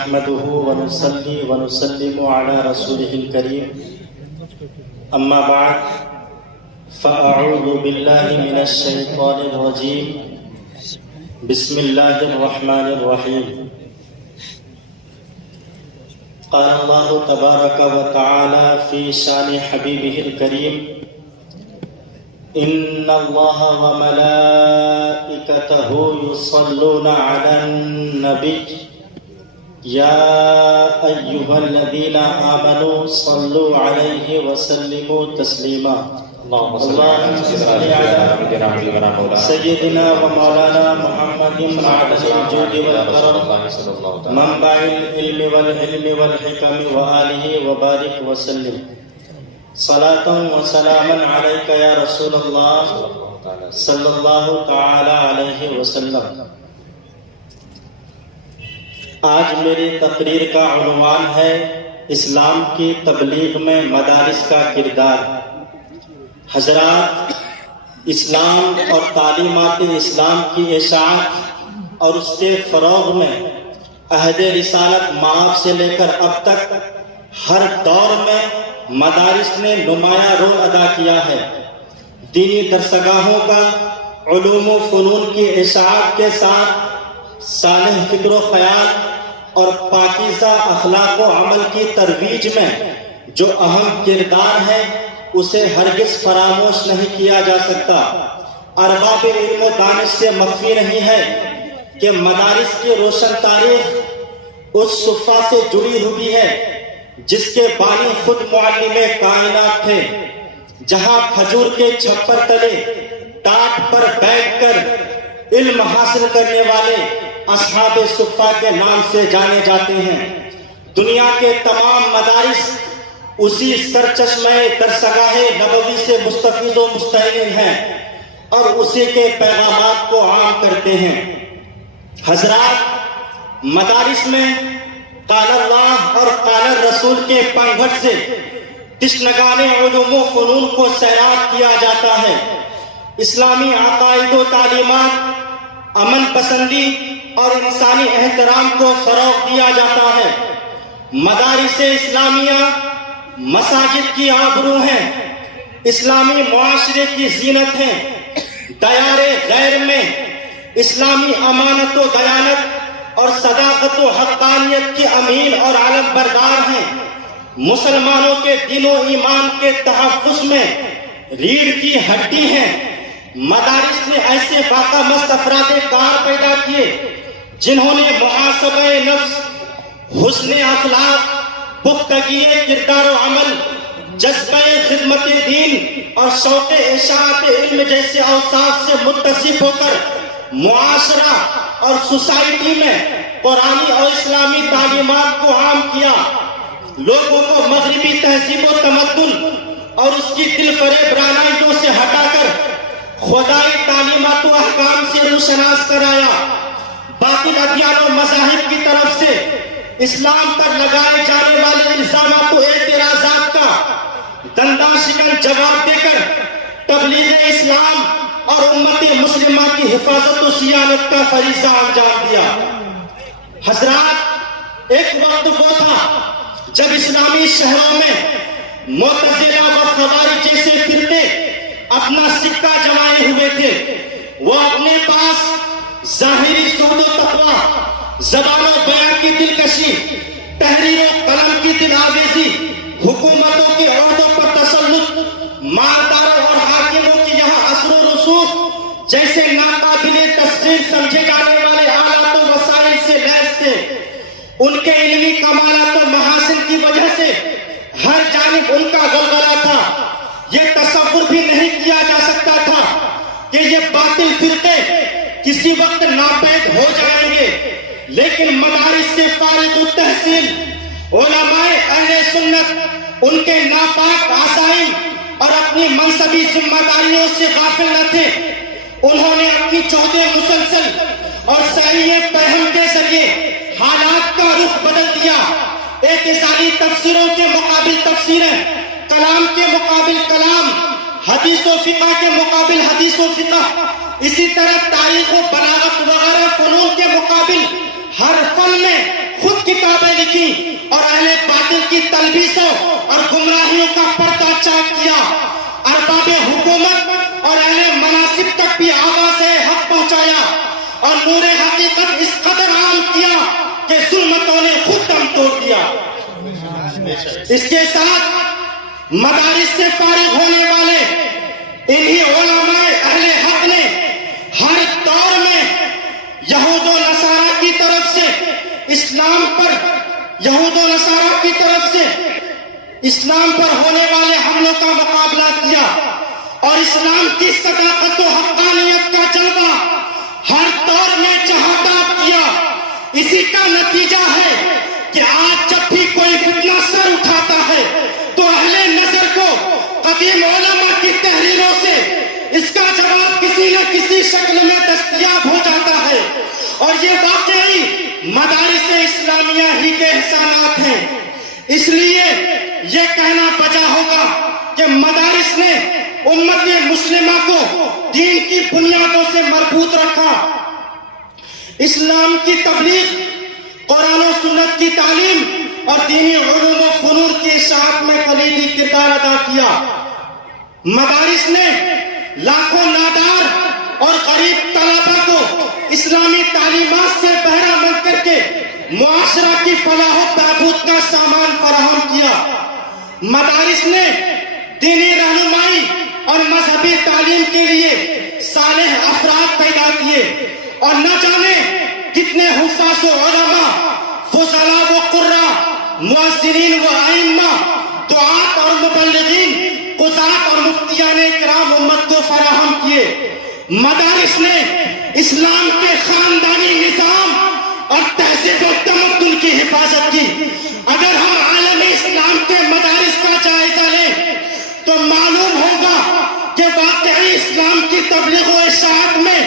نحمده ونصلي ونسلم على رسوله الكريم أما بعد فأعوذ بالله من الشيطان الرجيم بسم الله الرحمن الرحيم قال الله تبارك وتعالى في شان حبيبه الكريم إن الله وملائكته يصلون على النبي يا أيها الذين آمنوا صلوا عليه وسلموا تسليما اللهم صل على سيدنا ومولانا محمد معدن الجود والكرم منبع العلم والحلم والحكم وآله وبارك وسلم صلاة وسلاما عليك يا رسول الله صلی اللہ تعالی علیہ وسلم۔ آج میری تقریر کا عنوان ہے اسلام کی تبلیغ میں مدارس کا کردار۔ حضرات، اسلام اور تعلیمات اسلام کی اشاعت اور اس کے فروغ میں عہد رسالت مآب سے لے کر اب تک ہر دور میں مدارس نے نمایاں رول ادا کیا ہے۔ دینی درسگاہوں کا علوم و فنون کی اشاعت کے ساتھ صالح فکر و خیال اور پاکیزہ اخلاق و عمل کی ترویج میں جو اہم کردار ہے اسے ہرگز فراموش نہیں کیا جا سکتا۔ ارباب علم و دانش سے مخفی نہیں ہے کہ مدارس کی روشن تاریخ اس صفحہ سے جڑی ہوئی ہے جس کے بانی خود معلم کائنات تھے، جہاں کھجور کے چھپر تلے ٹاٹ پر بیٹھ کر علم حاصل کرنے والے اصحاب صفہ کے نام سے جانے جاتے ہیں۔ دنیا کے تمام مدارس اسی سرچشمہ درسگاہ نبوی سے مستفید و مستعین ہیں اور اسی کے پیغامات کو عام کرتے ہیں۔ حضرات، مدارس میں قال اللہ اور قال الرسول کے پنگھٹ سے تشنگان علوم و فنون کو سیراب کیا جاتا ہے۔ اسلامی عقائد و تعلیمات، امن پسندی اور انسانی احترام کو فروغ دیا جاتا ہے۔ مدارس اسلامیہ مساجد کی آبرو ہیں، اسلامی معاشرے کی زینت ہیں۔ دیار غیر میں اسلامی امانت و دیانت اور صداقت و حقانیت کی امین اور علم بردار ہیں۔ مسلمانوں کے دین و ایمان کے تحفظ میں ریڑھ کی ہڈی ہیں۔ مدارس نے ایسے واقع مست افراد کار پیدا کیے جنہوں نے محاسبہ نفس، حسن اخلاق، پختگی کردار و عمل، جذبہ خدمت دین اور شوق اشاعت علم جیسے اوصاف سے متصف ہو کر معاشرہ اور سوسائٹی میں قرآنی اور اسلامی تعلیمات کو عام کیا۔ لوگوں کو مغربی تہذیب و تمدن اور اس کی دل فریب رعنائیوں سے ہٹا کر خدائی تعلیمات و احکام سے روشناس کرایا۔ باطل ادیان و مذاہب کی طرف سے اسلام پر لگائے جانے والے الزامات و اعتراضات کا دنداں شکن جواب دے کر تبلیغ اسلام اور امت مسلمہ کی حفاظت و صیانت کا فریضہ انجام دیا۔ حضرات، ایک وقت وہ تھا جب اسلامی شہروں میں معتزلہ و خوارج جیسے فرقے اپنا سکہ جمائے ہوئے تھے۔ وہ اپنے پاس ظاہری سود و تقوی، زبان و بیان کی دلکشی، تحریر و قلم کی دل آویزی، حکومتوں کے عہدوں پر تسلط، مالداروں اور حاکموں کی یہاں اثر و رسوخ جیسے ناقابل تصدیق سمجھے جانے والے آلات و وسائل سے لیس تھے۔ ان کے علمی کمالات و محاسن کی وجہ سے ہر جانب ان کا غلغلہ تھا۔ یہ تصور بھی نہیں کیا جا سکتا تھا کہ یہ باطل فرقے کسی وقت ناپید ہو جائیں گے، لیکن مدارس سے فارغ التحصیل علماء اہل سنت ان کے ناپاک عزائم اور اپنی منصبی ذمہ داریوں سے غافل نہ تھے۔ انہوں نے اپنی جہد مسلسل اور سعی فہم کے ذریعے حالات کا رخ بدل دیا۔ اعتزالی تفسیروں کے مقابل تفسیریں، کلام کے مقابل کلام، حدیث و فقہ کے مقابل حدیث و فقہ، اسی طرح تاریخ و بلاغت وغیرہ فنون کے مقابل ہر فن میں خود کتاب کی اور اہل باطل کی تلبیسوں اور گمراہیوں کا پردہ چاک کیا. ارباب حکومت اور اہل مناصب تک بھی آواز حق پہنچایا اور نور حقیقت اس قدر عام کیا کہ ظلمتوں نے خود دم توڑ دیا. اس کے ساتھ مدارس سے فارغ ہونے والے انہی علماء اہل حق نے ہر دور میں یہود و نصارہ کی طرف سے اسلام پر اسلام پر ہونے والے حملوں کا مقابلہ کیا اور اسلام کی صداقت و حقانیت کا جلوہ ہر دور میں جہاں تاب کیا. اسی کا نتیجہ ہے کہ آج جب بھی کوئی فتنہ سر اٹھاتا ہے تو اہل نظر کو قدیم علماء کی تحریروں سے اس کا جواب کسی نہ کسی شکل میں دستیاب ہو جاتا ہے اور یہ واقعی مدارس اسلامیہ ہی کے احسانات ہیں. اس لیے یہ کہنا بجا ہوگا کہ مدارس نے امت مسلمہ کو دین کی بنیادوں سے مربوط رکھا. اسلام کی تبلیغ، قرآن و سنت کی تعلیم اور دینی علوم و فنون کی اشاعت میں کلیدی کردار ادا کیا. مدارس نے لاکھوں نادار اور غریب طلبہ کو اسلامی تعلیمات سے بہرہ مند کر کے معاشرہ کی فلاح و بہبود کا سامان فراہم کیا. مدارس نے دینی رہنمائی اور مذہبی تعلیم کے لیے صالح افراد پیدا کیے اور نہ جانے کتنے حفاظ و علماء، فضلاء و قراء، مؤذنین و ائمہ، دعات اور مبلغین، قضات اور مفتیان کرام امت کو فراہم کیے. مدارس نے اسلام کے خاندانی نظام اور تہذیب و تمدن کی حفاظت کی. اگر ہم عالم اسلام کے مدارس کا جائزہ لیں تو معلوم ہوگا کہ واقعی اسلام کی تبلیغ و اشاعت میں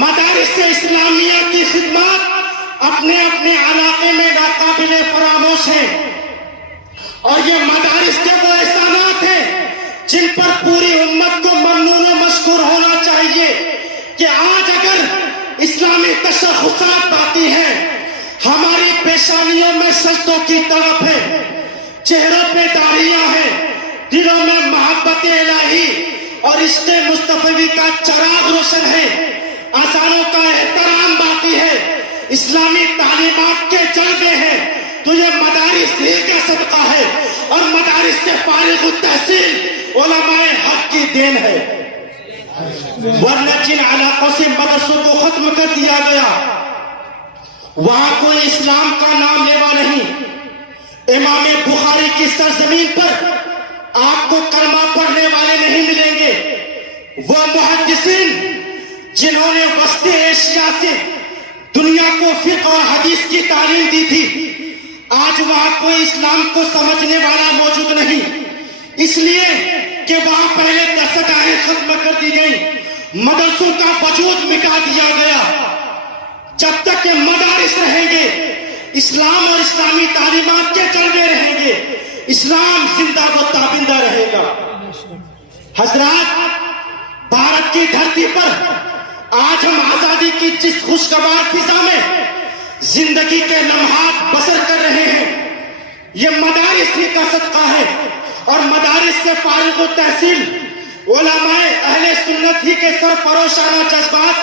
مدارس اسلامیہ کی خدمات اپنے اپنے علاقے میں ناقابل فراموش ہیں اور یہ مدارس کے وہ احسانات ہیں جن پر پوری امت کو ممنون و مشکور ہونا چاہیے کہ آج اگر اسلامی تشخصات باقی ہیں، ہماری پیشانیوں میں سجدوں کی طرف ہے، چہروں پہ داڑھیاں ہیں، دلوں میں محبت الہی اور عشق مصطفی کا چراغ روشن ہے، اذانوں کا احترام باقی ہے، اسلامی تعلیمات کے جلوے ہیں، تو یہ مدارس ہی کا صدقہ ہے اور مدارس سے فارغ التحصیل علماء حق کی دین ہے. ورنہ جن علاقوں سے مدرسوں کو ختم کر دیا گیا وہاں کوئی اسلام کا نام لیوا نہیں. امام بخاری کی سرزمین پر آپ کو کلمہ پڑھنے والے نہیں ملیں گے. وہ محدثین جنہوں نے وسط ایشیا سے دنیا کو فقہ اور حدیث کی تعلیم دی تھی، آج وہاں کوئی اسلام کو سمجھنے والا موجود نہیں، اس لیے کہ وہاں پہلے دستگاہیں ختم کر دی گئی، مدرسوں کا وجود مٹا دیا گیا. جب تک کہ مدارس رہیں گے، اسلام اور اسلامی تعلیمات کے جلوے رہیں گے، اسلام زندہ و تابندہ رہے گا. حضرات، بھارت کی دھرتی پر آج ہم آزادی کی جس خوشگوار فضا میں زندگی کے لمحات بسر کر رہے ہیں، یہ مدارس ہی کا صدقہ ہے اور مدارس سے فارغ التحصیل علماء اہل سنت ہی کے سرفروشانہ جذبات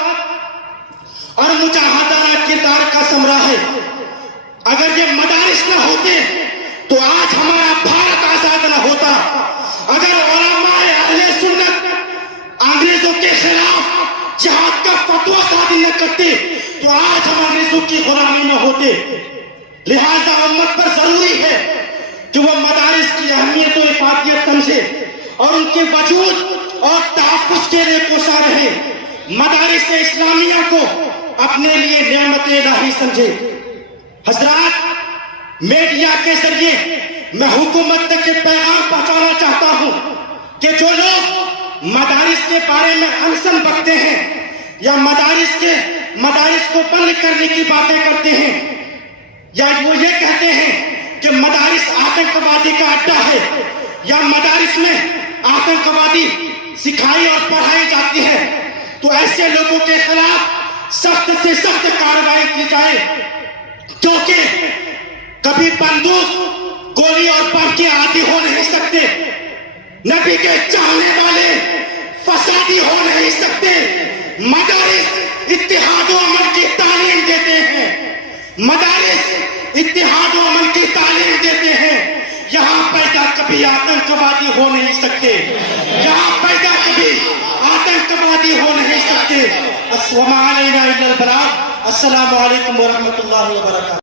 اور مجاہدانہ کردار کا ثمرہ ہے. اگر یہ مدارس نہ ہوتے تو آج ہمارا بھارت آزاد نہ ہوتا. اگر علماء اہل سنت انگریزوں کے خلاف جہاد کا فتویٰ صادر نہ کرتے تو آج ہم انگریزوں کی غلامی نہ ہوتے. لہذا امت پر ضروری ہے کہ وہ مدارس کی اہمیت و افادیت سمجھے اور ان کے وجود اور تحفظ کے لیے کوشاں رہے. مدارس اسلامیہ کو اپنے لیے نعمت الہی سمجھے. حضرات، میڈیا کے ذریعے میں حکومت تک یہ پیغام پہنچانا چاہتا ہوں کہ جو لوگ مدارس کے بارے میں انسن بکتے ہیں یا مدارس کو بند کرنے کی باتیں کرتے ہیں یا وہ یہ کہتے ہیں کہ مدارس آتنکوادی کا اڈا ہے یا مدارس میں آتنکوادی سکھائی اور پڑھائی جاتی ہے، تو ایسے لوگوں کے خلاف سخت سے سخت کارروائی کی جائے، کیونکہ کبھی بندوق گولی اور بم کے عادی ہو نہیں سکتے. نبی کے چاہنے والے فسادی ہو نہیں سکتے. مدارس اتحاد و امن کی تعلیم دیتے ہیں. مدارس اتحاد و امن کی تعلیم دیتے ہیں. یہاں پیدا کبھی آتنکوادی ہو نہیں سکتے. یہاں پیدا کبھی آتنکوادی ہو نہیں سکتے. وما علینا الا البلاغ. السلام علیکم ورحمۃ اللہ وبرکاتہ.